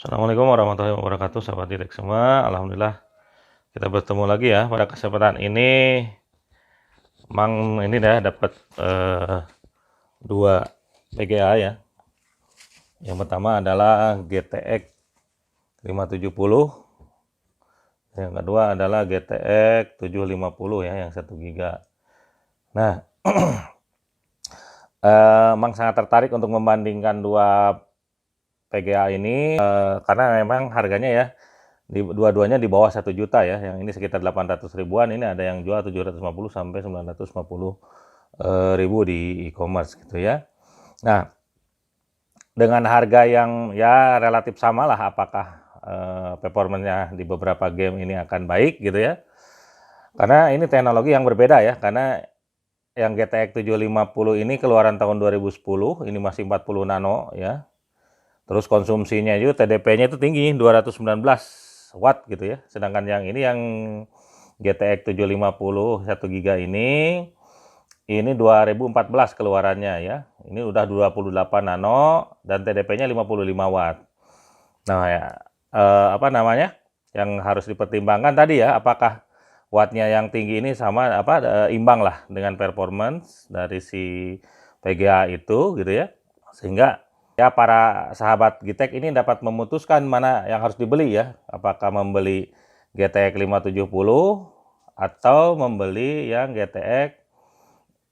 Assalamualaikum warahmatullahi wabarakatuh, sahabat Ditek semua. Alhamdulillah kita bertemu lagi ya pada kesempatan ini. Mang ini dah dapat 2 PGA ya. Yang pertama adalah GTX 570, yang kedua adalah GTX 750 ya, yang 1 giga. Nah, Mang sangat tertarik untuk membandingkan 2 PGA ini karena memang harganya ya dua-duanya di bawah 1 juta ya. Yang ini sekitar 800 ribuan, ini ada yang jual 750 sampai 950 ribu di e-commerce gitu ya. Nah, dengan harga yang ya relatif sama lah, apakah performanya di beberapa game ini akan baik gitu ya. Karena ini teknologi yang berbeda ya, karena yang GTX 750 ini keluaran tahun 2010, ini masih 40 nano ya. Terus konsumsinya juga TDP-nya itu tinggi, 219 watt gitu ya. Sedangkan yang ini yang GTX 750 1 giga ini 2014 keluarannya ya. Ini udah 28 nano dan TDP-nya 55 watt. Nah ya, apa namanya? Yang harus dipertimbangkan tadi ya, apakah wattnya yang tinggi ini sama imbang lah dengan performance dari si PGA itu gitu ya. Sehingga ya para sahabat Gitek ini dapat memutuskan mana yang harus dibeli ya. Apakah membeli GTX 570 atau membeli yang GTX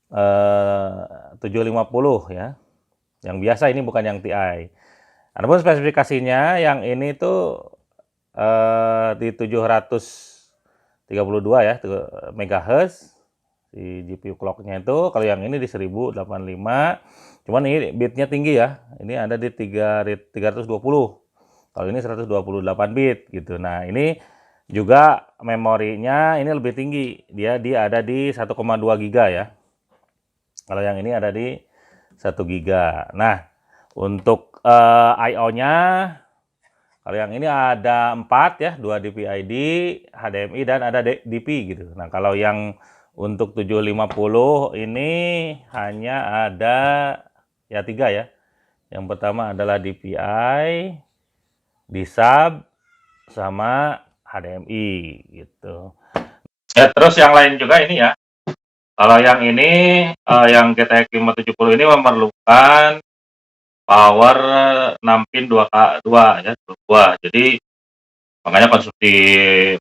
750 ya. Yang biasa, ini bukan yang TI. Adapun spesifikasinya yang ini tuh di 732 ya MHz di GPU clock-nya itu. Kalau yang ini di 1085, cuman ini bitnya tinggi ya. Ini ada di 320. Kalau ini 128 bit gitu. Nah, ini juga memorinya ini lebih tinggi. Dia ada di 1,2 giga ya. Kalau yang ini ada di 1 giga. Nah, untuk I/O-nya, kalau yang ini ada 4 ya, 2 DPI-D, HDMI dan ada DP gitu. Nah, kalau yang untuk 750 ini hanya ada ya 3 ya. Yang pertama adalah DPI, D-Sub, sama HDMI gitu. Ya, terus yang lain juga ini ya. Kalau yang ini, yang GTX 570 ini memerlukan power 6 pin 2 ya, 2. Jadi makanya konsumsi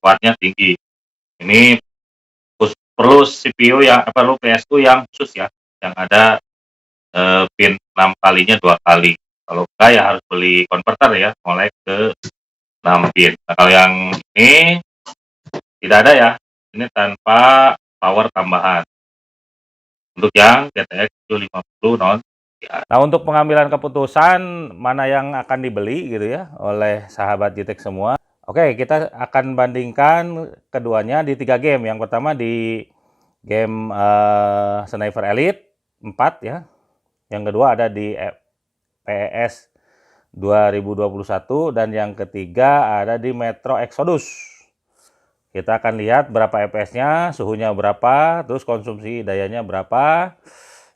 wattnya tinggi. Ini perlu CPU yang perlu PSU yang khusus ya, yang ada pin 6 kalinya 2 kali. Kalau enggak ya harus beli konverter ya, mulai ke 6 pin. Nah, kalau yang ini tidak ada ya, ini tanpa power tambahan. Untuk yang GTX 750 non. Nah, untuk pengambilan keputusan mana yang akan dibeli gitu ya oleh sahabat Gitek semua. Oke, kita akan bandingkan keduanya di 3 game. Yang pertama di game Sniper Elite 4 ya. Yang kedua ada di PES 2021 dan yang ketiga ada di Metro Exodus. Kita akan lihat berapa FPS-nya, suhunya berapa, terus konsumsi dayanya berapa,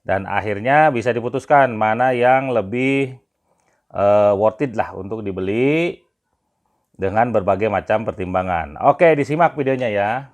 dan akhirnya bisa diputuskan mana yang lebih worth it lah untuk dibeli dengan berbagai macam pertimbangan. Oke, disimak videonya ya.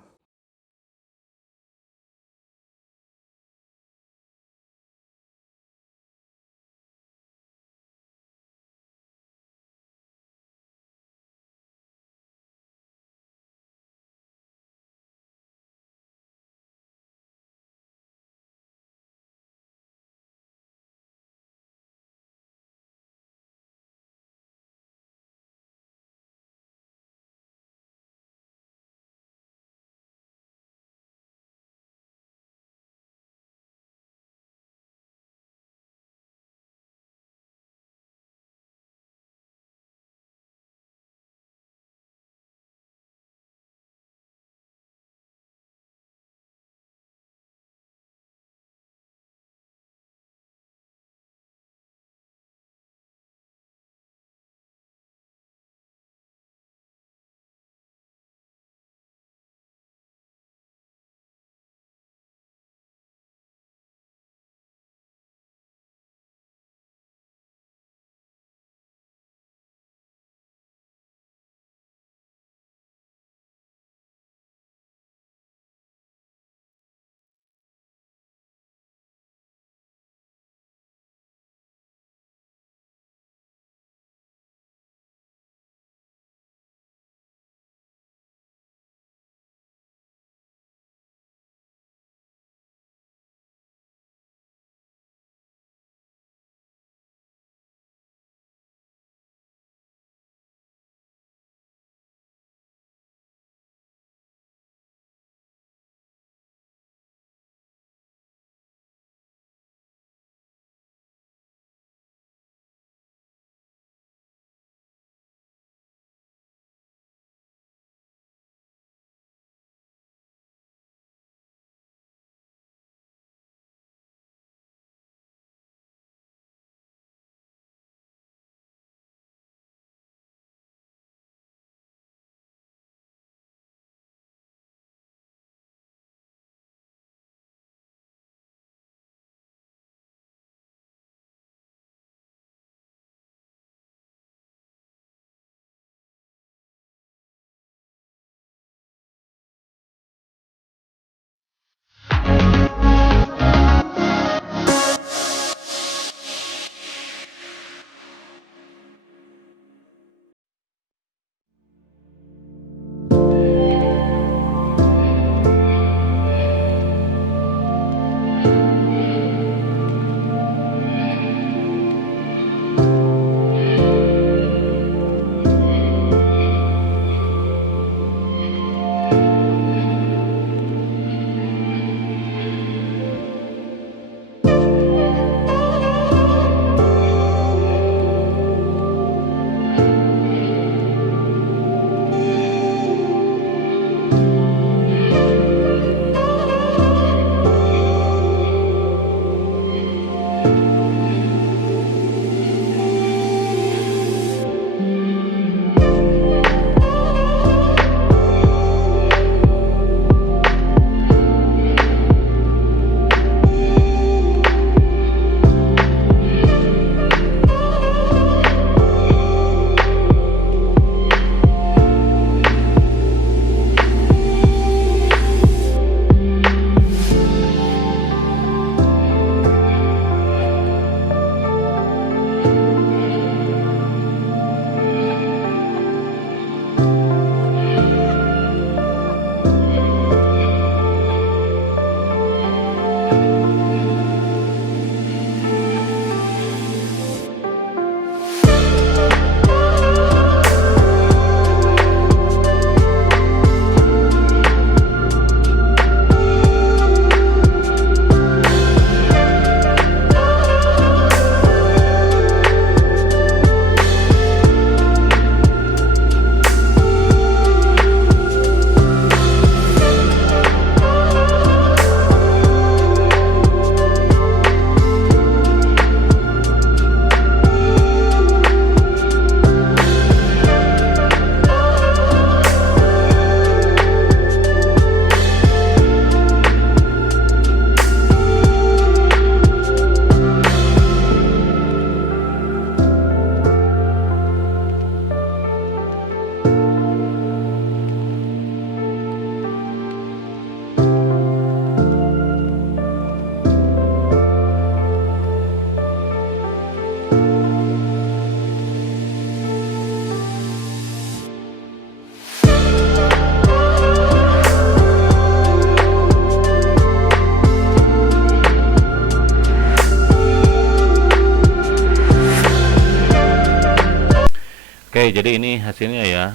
Oke, jadi ini hasilnya ya,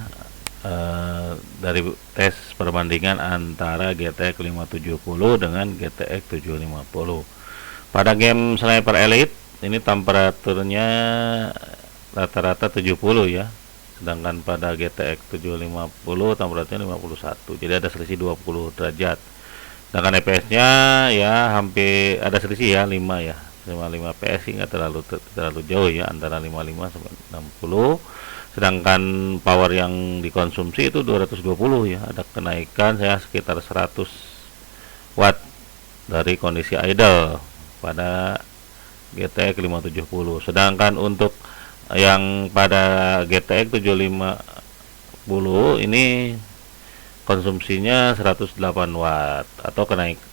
dari tes perbandingan antara GTX 570 dengan GTX 750. Pada game Sniper Elite ini temperaturnya rata-rata 70 ya, sedangkan pada GTX 750 temperaturnya 51, jadi ada selisih 20 derajat. Sedangkan FPS-nya ya hampir ada selisih ya 5 ya, 55 PS sih nggak terlalu jauh ya, antara 55 sampai 60. Sedangkan power yang dikonsumsi itu 220 ya, ada kenaikan saya sekitar 100 watt dari kondisi idle pada GTX 570. Sedangkan untuk yang pada GTX 750 ini konsumsinya 108 watt atau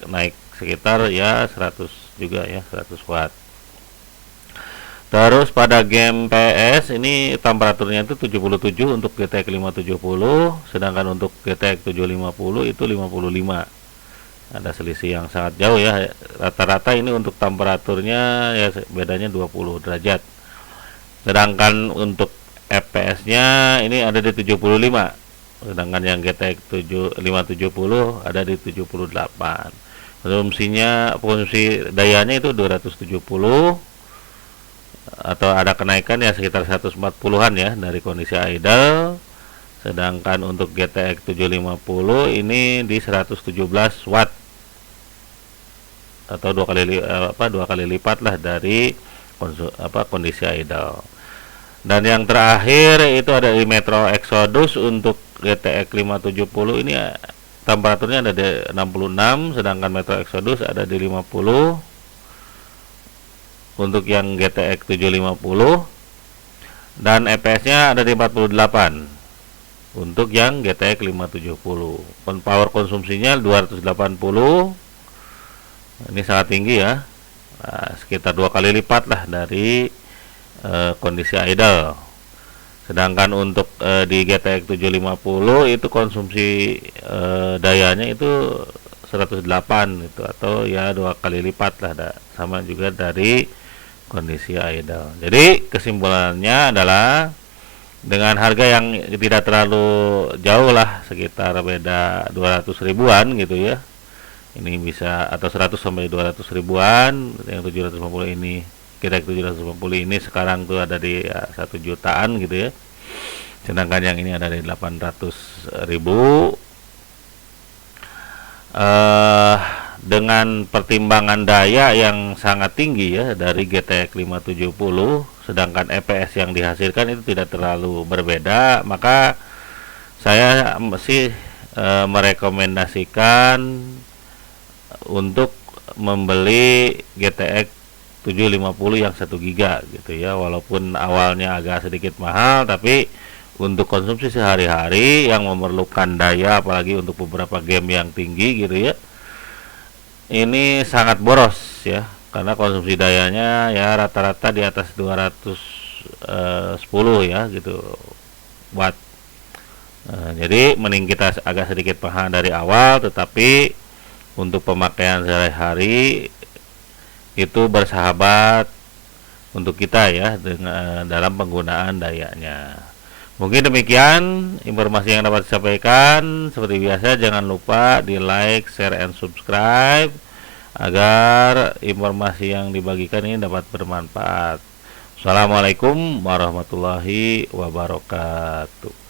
naik sekitar ya 100 juga ya, 100 watt. Terus pada game PS ini temperaturnya itu 77 untuk GTX 570, sedangkan untuk GTX 750 itu 55. Ada selisih yang sangat jauh ya. Rata-rata ini untuk temperaturnya ya bedanya 20 derajat. Sedangkan untuk FPS-nya ini ada di 75. Sedangkan yang GTX 570 ada di 78. Konsumsi dayanya itu 270 atau ada kenaikan ya sekitar 140-an ya dari kondisi idle. Sedangkan untuk GTX 750 ini di 117 watt atau dua kali lipat lah dari kondisi idle. Dan yang terakhir itu ada di Metro Exodus untuk GTX 570 ini temperaturnya ada di 66, sedangkan Metro Exodus ada di 50 untuk yang GTX 750, dan FPS-nya ada di 48 untuk yang GTX 570. Power konsumsinya 280, ini sangat tinggi ya, sekitar 2 kali lipat lah dari kondisi idle. Sedangkan untuk di GTX 750 itu konsumsi dayanya itu 108 itu, atau ya 2 kali lipat lah, sama juga dari kondisi idle. Jadi kesimpulannya adalah dengan harga yang tidak terlalu jauh lah, sekitar beda 200 ribuan gitu ya, ini bisa atau 100 sampai 200 ribuan. Yang 750 ini, kira 750 ini sekarang tuh ada di 1 jutaan gitu ya, sedangkan yang ini ada di 800 ribu. Dengan pertimbangan daya yang sangat tinggi ya dari GTX 570, sedangkan FPS yang dihasilkan itu tidak terlalu berbeda, maka saya masih merekomendasikan untuk membeli GTX 750 yang 1 GB gitu ya, walaupun awalnya agak sedikit mahal, tapi untuk konsumsi sehari-hari yang memerlukan daya, apalagi untuk beberapa game yang tinggi gitu ya, ini sangat boros ya, karena konsumsi dayanya ya rata-rata di atas 210 ya gitu watt. Jadi mending kita agak sedikit mahal dari awal, tetapi untuk pemakaian sehari-hari itu bersahabat untuk kita ya dengan dalam penggunaan dayanya. Mungkin demikian informasi yang dapat disampaikan. Seperti biasa, jangan lupa di like, share, and subscribe agar informasi yang dibagikan ini dapat bermanfaat. Assalamualaikum warahmatullahi wabarakatuh.